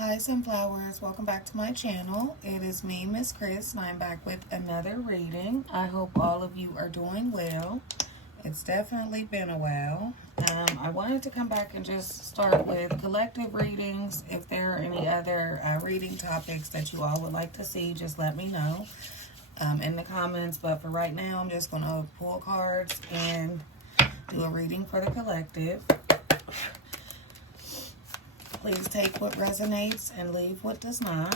Hi Sunflowers, welcome back to my channel. It is me, Miss Chris, and I'm back with another reading. I hope all of you are doing well. It's definitely been a while. I wanted to come back and just start with collective readings. If there are any other reading topics that you all would like to see, just let me know in the comments. But for right now, I'm just going to pull cards and do a reading for the collective. Please take what resonates and leave what does not.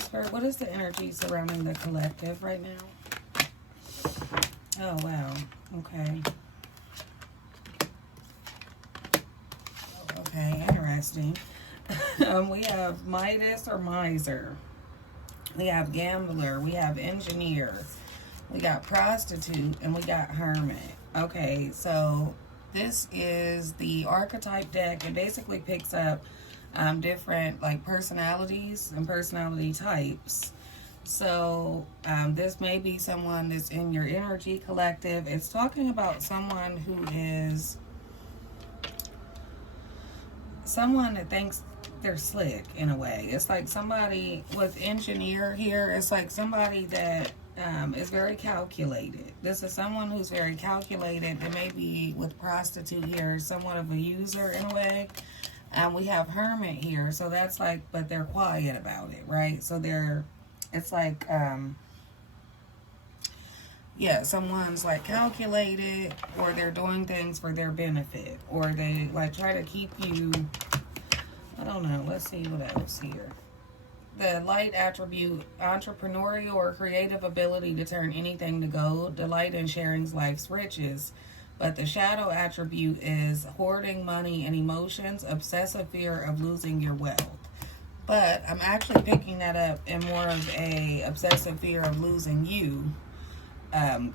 Spirit, what is the energy surrounding the collective right now? Oh, wow. Okay. Okay, interesting. We have Midas or Miser. We have Gambler. We have Engineer. We got Prostitute. And we got Hermit. Okay, so this is the archetype deck. It basically picks up different like personalities and personality types. So this may be someone that's in your energy collective. It's talking about someone who is someone that thinks they're slick in a way. It's like somebody with Engineer here. It's like somebody that is very calculated. This is someone who's very calculated. It may be with Prostitute here, somewhat of a user in a way. We have Hermit here, so that's like, but they're quiet about it, right? So it's like, yeah, someone's like calculated, or they're doing things for their benefit, or they like try to keep you, I don't know, let's see what else here. The light attribute, entrepreneurial or creative ability to turn anything to gold, delight in sharing life's riches. But the shadow attribute is hoarding money and emotions, obsessive fear of losing your wealth. But I'm actually picking that up in more of a obsessive fear of losing you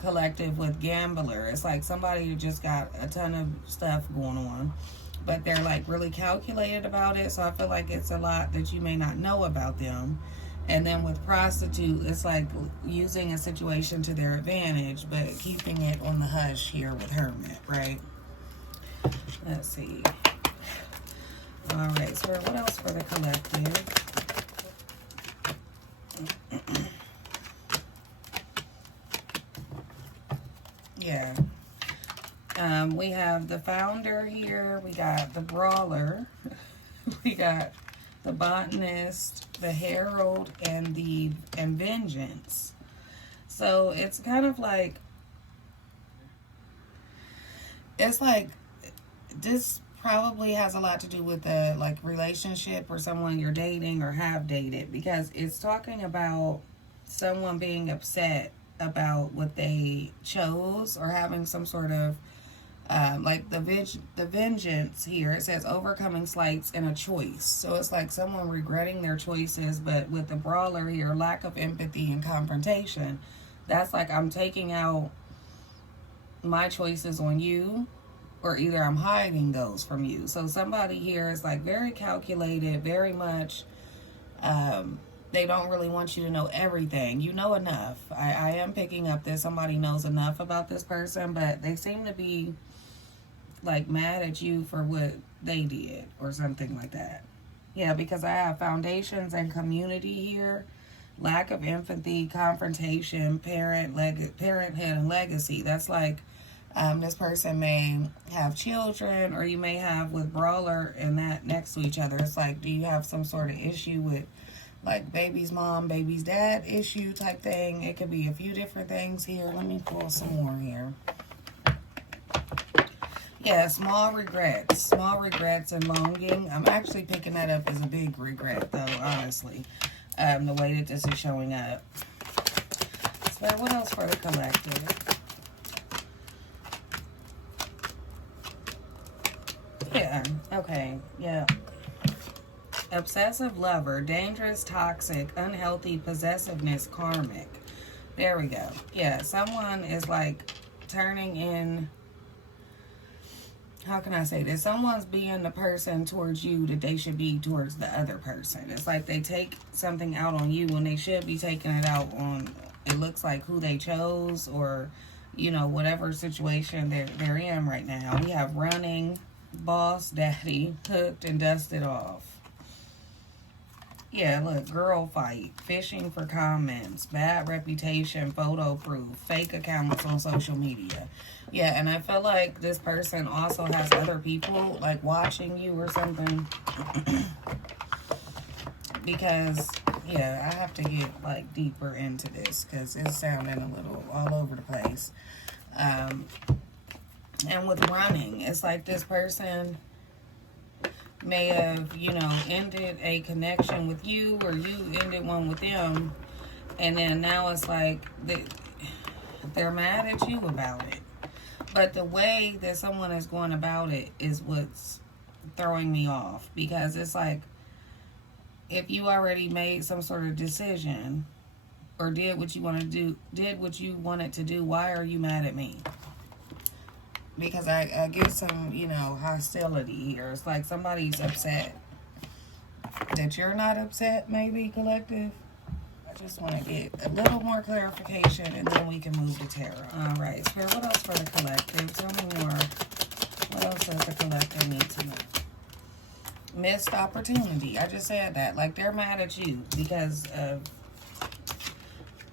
collective with Gambler. It's like somebody who just got a ton of stuff going on, but they're like really calculated about it. So I feel like it's a lot that you may not know about them. And then with Prostitute, it's like using a situation to their advantage, but keeping it on the hush here with Hermit, right? Let's see. All right, so what else for the collective? Yeah. We have the Founder here. We got the Brawler. We got the Botanist, the Herald, and Vengeance. So it's kind of like, it's like this probably has a lot to do with the like relationship or someone you're dating or have dated, because it's talking about someone being upset about what they chose or having some sort of like the Vengeance here, it says overcoming slights in a choice. So it's like someone regretting their choices, but with the Brawler here, lack of empathy and confrontation. That's like I'm taking out my choices on you, or either I'm hiding those from you. So somebody here is like very calculated, very much, they don't really want you to know everything. You know enough. I am picking up that somebody knows enough about this person, but they seem to be like mad at you for what they did or something like that. Yeah, because I have foundations and community here, lack of empathy, confrontation, parenthood and legacy. That's like this person may have children, or you may have with Brawler and that next to each other. It's like, do you have some sort of issue with like baby's mom, baby's dad issue type thing? It could be a few different things here. Let me pull some more here. Yeah, small regrets and longing. I'm actually picking that up as a big regret, though, honestly, the way that this is showing up. So what else for the collective? Yeah, okay, yeah. Obsessive lover, dangerous, toxic, unhealthy, possessiveness, karmic. There we go. Yeah, someone is like turning in, how can I say this? Someone's being the person towards you that they should be towards the other person. It's like they take something out on you when they should be taking it out on, it looks like, who they chose, or, you know, whatever situation they're in right now. We have running, boss, daddy, hooked, and dusted off. Yeah, look, girl fight, fishing for comments, bad reputation, photo proof, fake accounts on social media. Yeah, and I feel like this person also has other people like watching you or something. Because, yeah, I have to get like deeper into this because it's sounding a little all over the place. And with running, it's like this person may have, ended a connection with you, or you ended one with them, and then now it's like they're mad at you about it. But the way that someone is going about it is what's throwing me off, because it's like, if you already made some sort of decision or did what you wanted to do, why are you mad at me? Because I get some, hostility here. It's like somebody's upset that you're not upset, maybe, collective. I just want to get a little more clarification, and then we can move to tarot. All right, Spirit, what else for the collective? Tell me more. What else does the collective need to know? Missed opportunity. I just said that. Like, they're mad at you because of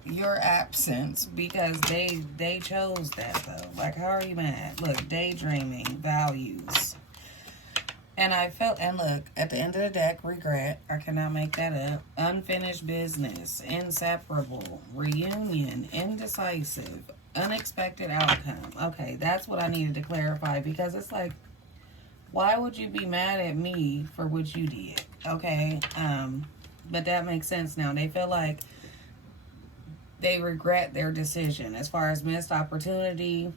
your absence, because they chose that, though. Like, how are you mad? Look, daydreaming, values. And I felt, and look, at the end of the deck, regret. I cannot make that up. Unfinished business, inseparable, reunion, indecisive, unexpected outcome. Okay, that's what I needed to clarify, because it's like, why would you be mad at me for what you did? Okay, but that makes sense now. They feel like they regret their decision. As far as missed opportunity,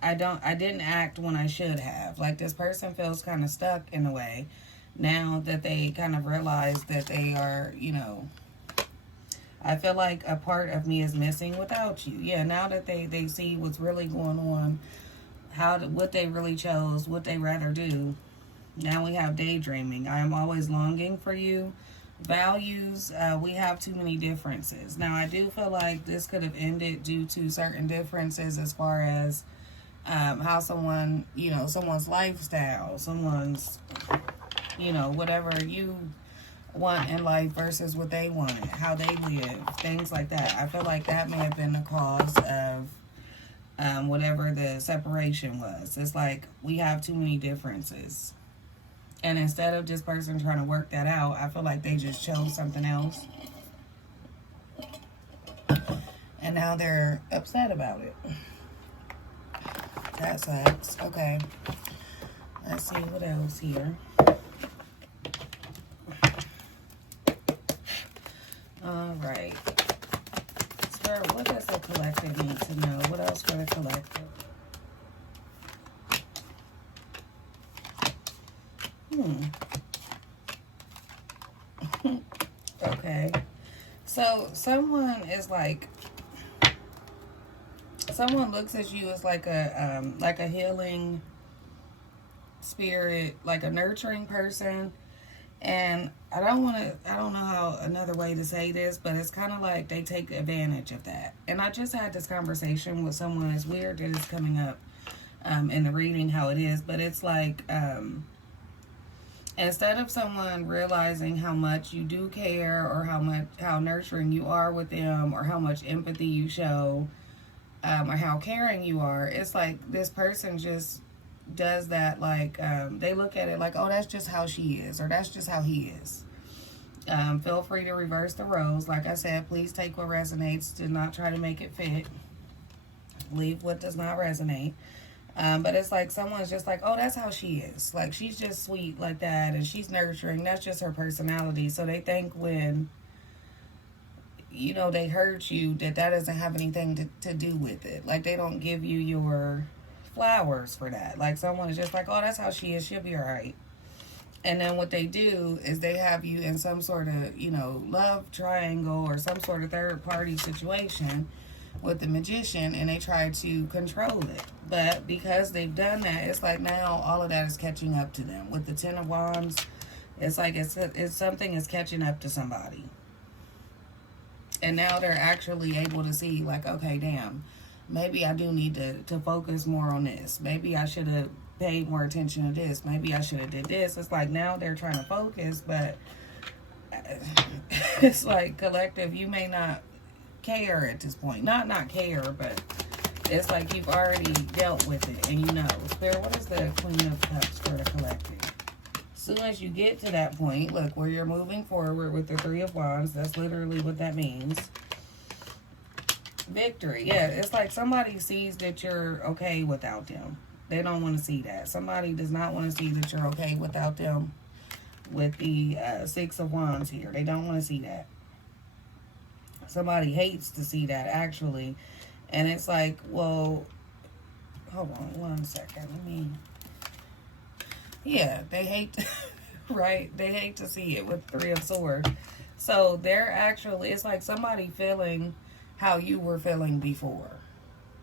I didn't act when I should have. Like, this person feels kind of stuck in a way now that they kind of realize that they are, I feel like a part of me is missing without you. Yeah, now that they see what's really going on, what they really chose, what they rather do. Now we have daydreaming. I am always longing for you. Values, we have too many differences. Now, I do feel like this could have ended due to certain differences as far as how someone, someone's lifestyle, someone's, whatever you want in life versus what they wanted, how they live, things like that. I feel like that may have been the cause of whatever the separation was. It's like we have too many differences. And instead of this person trying to work that out, I feel like they just chose something else. And now they're upset about it. That sucks. Okay. Let's see what else here. All right. Spirit, what does the collective need to know? What else for the collective? Okay. So someone is like, someone looks at you as like a healing spirit, like a nurturing person. And I don't know how another way to say this, but it's kind of like they take advantage of that. And I just had this conversation with someone. It's weird that it's coming up in the reading how it is, but it's like, instead of someone realizing how much you do care, or how nurturing you are with them, or how much empathy you show, or how caring you are, it's like this person just does that. Like, they look at it like, oh, that's just how she is, or that's just how he is. Feel free to reverse the roles. Like I said, please take what resonates. Do not try to make it fit. Leave what does not resonate. But it's like someone's just like, oh, that's how she is. Like, she's just sweet like that, and she's nurturing. That's just her personality. So they think when, they hurt you, that doesn't have anything to do with it. Like, they don't give you your flowers for that. Like, someone is just like, oh, that's how she is. She'll be all right. And then what they do is they have you in some sort of, love triangle or some sort of third party situation with the Magician, and they try to control it. But because they've done that, it's like now all of that is catching up to them. With the Ten of Wands, it's like it's something is catching up to somebody. And now they're actually able to see, like, okay, damn, maybe I do need to focus more on this. Maybe I should have paid more attention to this. Maybe I should have did this. It's like now they're trying to focus, but it's like collective, you may not care at this point. Not care, but it's like you've already dealt with it and you know. Spirit, what is the Queen of Cups for the collective? As soon as you get to that point, look, where you're moving forward with the Three of Wands, that's literally what that means. Victory. Yeah, it's like somebody sees that you're okay without them. They don't want to see that. Somebody does not want to see that you're okay without them with the Six of Wands here. They don't want to see that. Somebody hates to see that, actually. And it's like, well, hold on one second. Yeah, they hate, right? They hate to see it with Three of Swords. So they're actually, it's like somebody feeling how you were feeling before.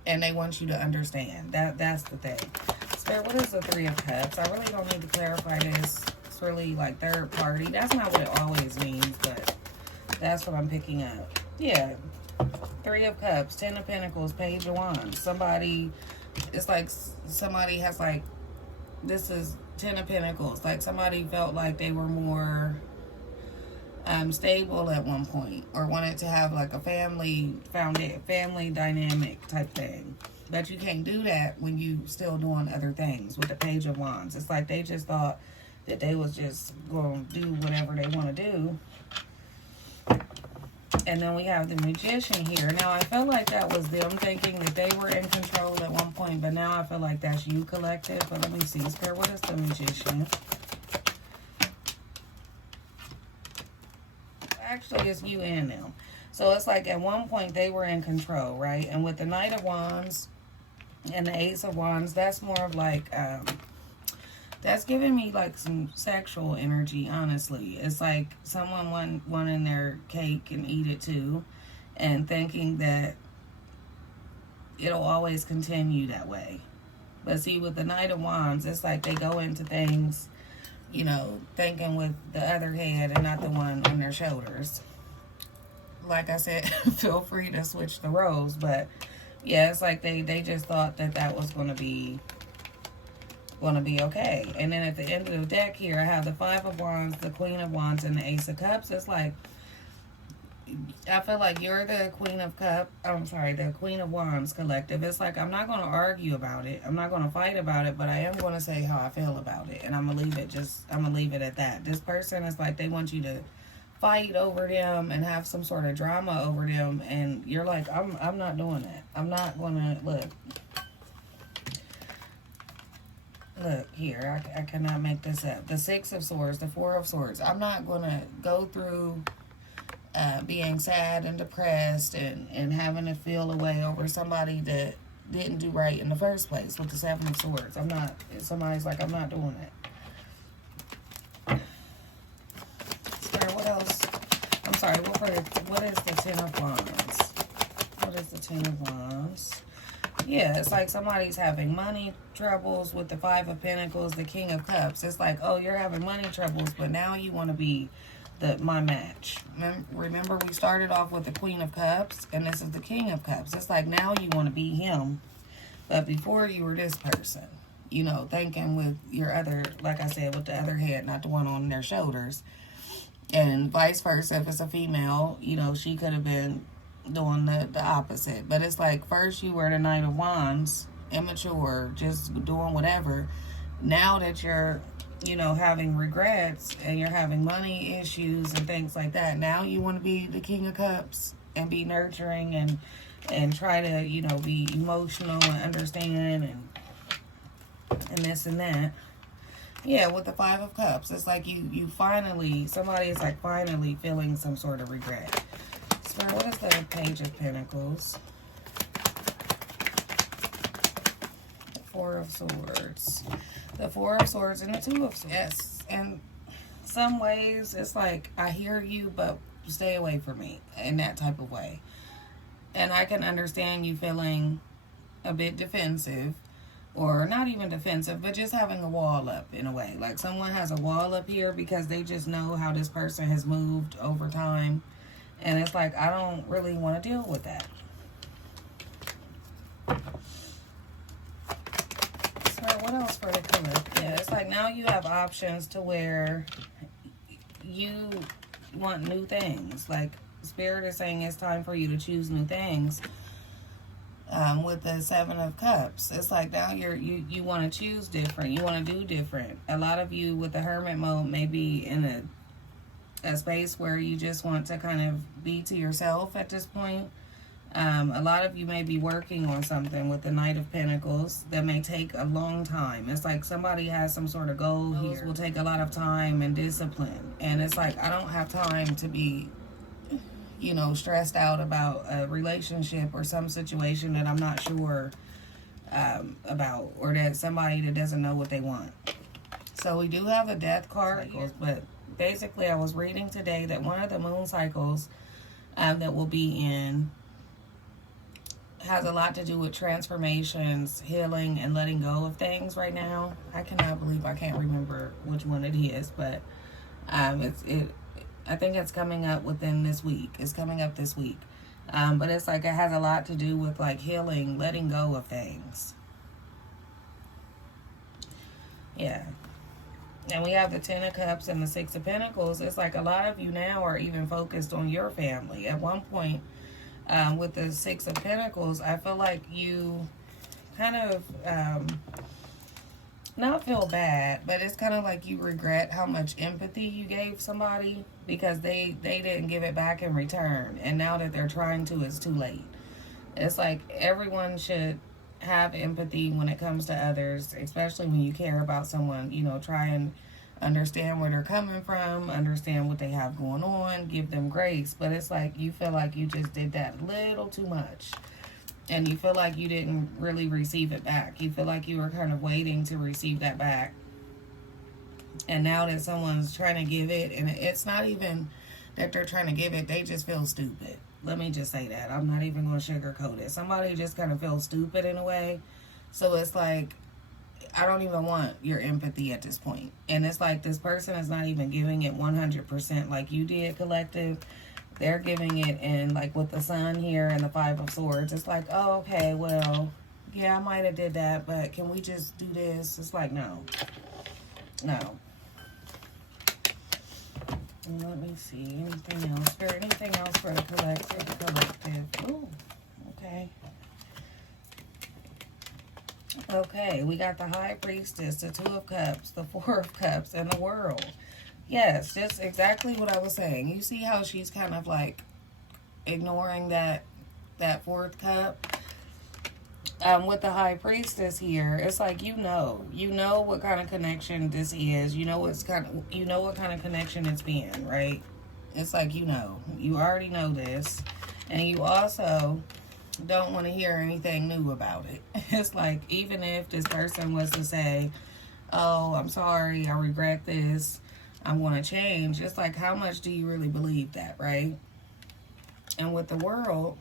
And they want you to understand. That's the thing. Spirit, what is the Three of Cups? I really don't need to clarify this. It's really like third party. That's not what it always means, but that's what I'm picking up. Yeah. Three of Cups, Ten of Pentacles, Page of Wands. Somebody, it's like somebody has like, this is Ten of Pentacles. Like somebody felt like they were more stable at one point, or wanted to have like a family dynamic type thing. But you can't do that when you still doing other things with the Page of Wands. It's like they just thought that they was just going to do whatever they want to do. And then we have the Magician here. Now, I felt like that was them thinking that they were in control at one point, but now I feel like that's you, collective. But let me see. Spirit, what is the Magician? Actually, it's you and them. So it's like at one point they were in control, right? And with the Knight of Wands and the Ace of Wands, that's more of like, that's giving me like some sexual energy, honestly. It's like someone wanting their cake and eat it too, and thinking that it'll always continue that way. But see, with the Knight of Wands, it's like they go into things, you know, thinking with the other head and not the one on their shoulders. Like I said, feel free to switch the roles, but yeah, it's like they just thought that that was going to be okay. And then at the end of the deck here, I have the Five of Wands, the Queen of Wands, and the Ace of Cups. It's like, I feel like you're the Queen of Cups. I'm sorry, the Queen of Wands, collective. It's like, I'm not going to argue about it. I'm not going to fight about it, but I am going to say how I feel about it. And I'm going to leave it at that. This person is like, they want you to fight over them and have some sort of drama over them. And you're like, I'm not doing that. I'm not going to, look here, I cannot make this up. The Six of Swords, the Four of Swords. I'm not going to go through being sad and depressed and having to feel away over somebody that didn't do right in the first place with the Seven of Swords. I'm not, somebody's like, I'm not doing it. Sorry, what else? I'm sorry, what is the Ten of Wands? What is the Ten of Wands? Yeah, it's like somebody's having money troubles with the Five of Pentacles, the King of Cups. It's like, oh, you're having money troubles, but now you want to be my match. Remember, we started off with the Queen of Cups, and this is the King of Cups. It's like now you want to be him, but before you were this person. You know, thinking with your other, like I said, with the other head, not the one on their shoulders. And vice versa, if it's a female, you know, she could have been doing the opposite. But it's like, first you were the Knight of Wands, immature, just doing whatever. Now that you're, you know, having regrets and you're having money issues and things like that, now you want to be the King of Cups and be nurturing and try to, you know, be emotional and understand and this and that. Yeah, with the Five of Cups, it's like you finally, somebody is like finally feeling some sort of regret. So what is the Page of Pentacles? The Four of Swords. The Four of Swords and the Two of Swords. Yes, in some ways, it's like, I hear you, but stay away from me, in that type of way. And I can understand you feeling a bit defensive, or not even defensive, but just having a wall up in a way. Like someone has a wall up here because they just know how this person has moved over time. And it's like, I don't really want to deal with that. So what else for the color? Yeah, it's like now you have options to where you want new things. Like, Spirit is saying it's time for you to choose new things. With the Seven of Cups, it's like now you want to choose different. You want to do different. A lot of you with the Hermit mode may be in a space where you just want to kind of be to yourself at this point. A lot of you may be working on something with the Knight of Pentacles that may take a long time. It's like somebody has some sort of goal here. Will take a lot of time and discipline. And it's like, I don't have time to be, you know, stressed out about a relationship or some situation that I'm not sure about, or that somebody that doesn't know what they want. So we do have a Death card, but basically I was reading today that one of the moon cycles that we'll be in has a lot to do with transformations, healing, and letting go of things right now. I cannot believe I can't remember which one it is, but I think it's coming up within this week. It's coming up this week. But it's like it has a lot to do with like healing, letting go of things. Yeah. And we have the Ten of Cups and the Six of Pentacles. It's like a lot of you now are even focused on your family. At one point, with the Six of Pentacles, I feel like you kind of not feel bad, but it's kind of like you regret how much empathy you gave somebody because they didn't give it back in return, and now that they're trying to, it's too late. It's like everyone should have empathy when it comes to others, especially when you care about someone. You know, try and understand where they're coming from, understand what they have going on, give them grace. But it's like you feel like you just did that a little too much, and you feel like you didn't really receive it back. You feel like you were kind of waiting to receive that back, and now that someone's trying to give it, and it's not even that they're trying to give it, they just feel stupid. Let me just say that. I'm not even going to sugarcoat it. Somebody just kind of feels stupid in a way. So it's like, I don't even want your empathy at this point. And it's like this person is not even giving it 100% like you did, collective. They're giving it in, like with the Sun here and the Five of Swords. It's like, oh, okay, well, yeah, I might have did that, but can we just do this? It's like, no. No. Let me see. Anything else? For anything else for the collective? Ooh, okay. Okay, we got the High Priestess, the Two of Cups, the Four of Cups, and the World. Yes, just exactly what I was saying. You see how she's kind of like ignoring that fourth cup? With the High Priestess here, it's like you know what kind of connection this is. You know what kind of connection it's been, right? It's like you already know this, and you also don't want to hear anything new about it. It's like even if this person was to say, "Oh, I'm sorry, I regret this, I'm going to change," it's like how much do you really believe that, right? And with the World,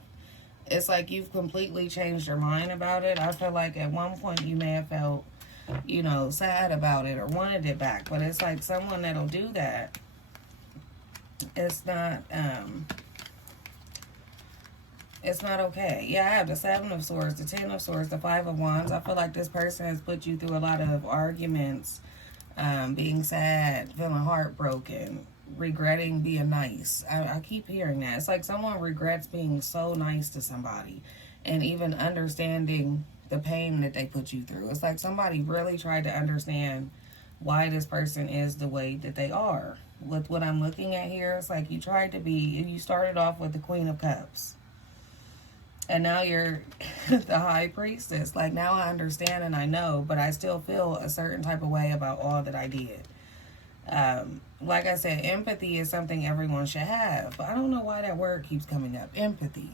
it's like you've completely changed your mind about it. I feel like at one point you may have felt, you know, sad about it or wanted it back. But it's like someone that'll do that. It's not okay. Yeah, I have the Seven of Swords, the Ten of Swords, the Five of Wands. I feel like this person has put you through a lot of arguments, being sad, feeling heartbroken, regretting being nice. I keep hearing that. It's like someone regrets being so nice to somebody and even understanding the pain that they put you through. It's like somebody really tried to understand why this person is the way that they are. With what I'm looking at here, it's like you started off with the Queen of Cups. And now you're the High Priestess. Like now I understand and I know, but I still feel a certain type of way about all that I did. Like I said, empathy is something everyone should have. But I don't know why that word keeps coming up. Empathy,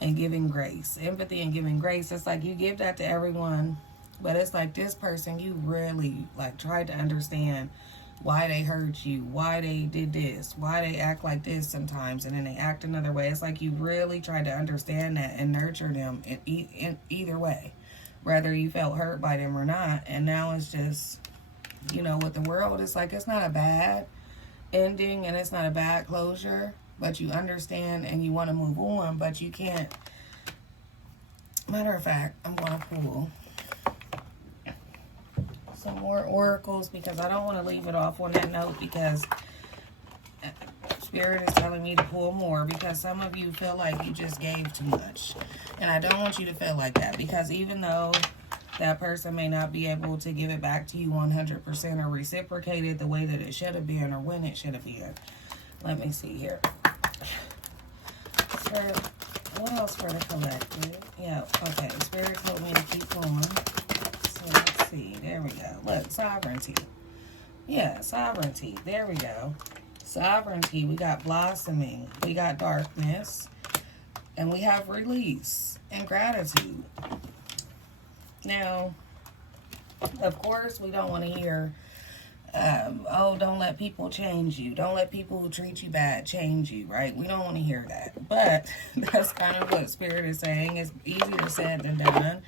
and giving grace. Empathy and giving grace. It's like you give that to everyone. But it's like this person, you really like tried to understand why they hurt you, why they did this, why they act like this sometimes, and then they act another way. It's like you really tried to understand that and nurture them in either way. Whether you felt hurt by them or not. And now it's just... You know, with the World, it's like it's not a bad ending and it's not a bad closure, but you understand and you want to move on, but you can't. Matter of fact, I'm going to pull some more oracles because I don't want to leave it off on that note because Spirit is telling me to pull more because some of you feel like you just gave too much. And I don't want you to feel like that, because even though that person may not be able to give it back to you 100% or reciprocate it the way that it should have been or when it should have been. Let me see here. Spirit, what else for the collective? Yeah, okay. Spirit told me to keep going. So let's see. There we go. Look, sovereignty. Yeah, sovereignty. There we go. Sovereignty. We got blossoming. We got darkness. And we have release and gratitude. Now, of course, we don't want to hear, oh, don't let people change you. Don't let people who treat you bad change you, right? We don't want to hear that. But that's kind of what Spirit is saying. It's easier said than done.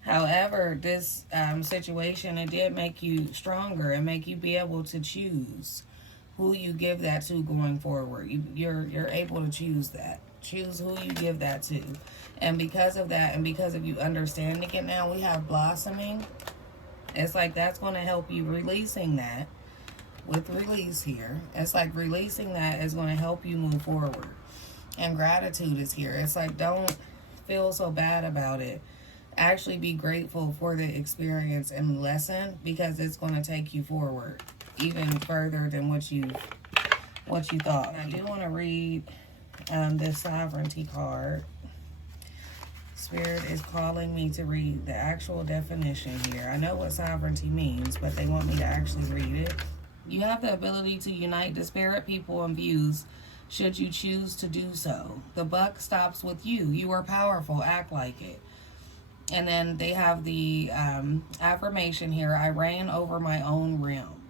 However, this situation, it did make you stronger and make you be able to choose who you give that to going forward. You're able to choose that. Choose who you give that to. And because of that, and because of you understanding it now, we have blossoming. It's like that's going to help you releasing that with release here. It's like releasing that is going to help you move forward. And gratitude is here. It's like don't feel so bad about it. Actually be grateful for the experience and lesson, because it's going to take you forward even further than what you thought. I do want to read this sovereignty card. Spirit is calling me to read the actual definition here. I know what sovereignty means, but they want me to actually read it. You have the ability to unite disparate people and views should you choose to do so. The buck stops with you. You are powerful. Act like it. And then they have the affirmation here. I reign over my own realm.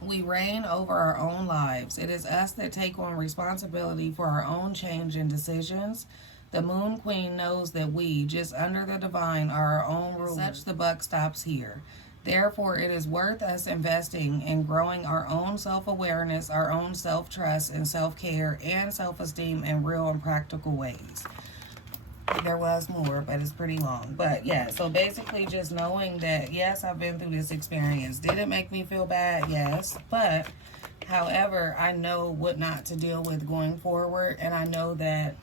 We reign over our own lives. It is us that take on responsibility for our own change and decisions. The Moon Queen knows that we, just under the divine, are our own rulers. Such the buck stops here. Therefore, it is worth us investing in growing our own self-awareness, our own self-trust and self-care and self-esteem in real and practical ways. There was more, but it's pretty long. But yeah, so basically just knowing that, yes, I've been through this experience. Did it make me feel bad? Yes. But, however, I know what not to deal with going forward. And I know that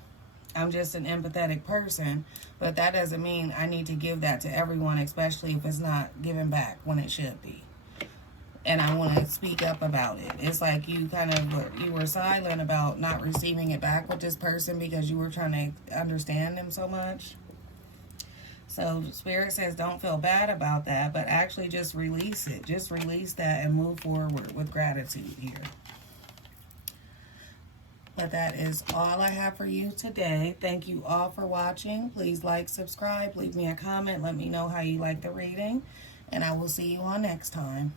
I'm just an empathetic person. But that doesn't mean I need to give that to everyone, especially if it's not given back when it should be. And I want to speak up about it. It's like you were silent about not receiving it back with this person because you were trying to understand them so much. So Spirit says don't feel bad about that, but actually just release it. Just release that and move forward with gratitude here. But that is all I have for you today. Thank you all for watching. Please like, subscribe, leave me a comment. Let me know how you like the reading. And I will see you on next time.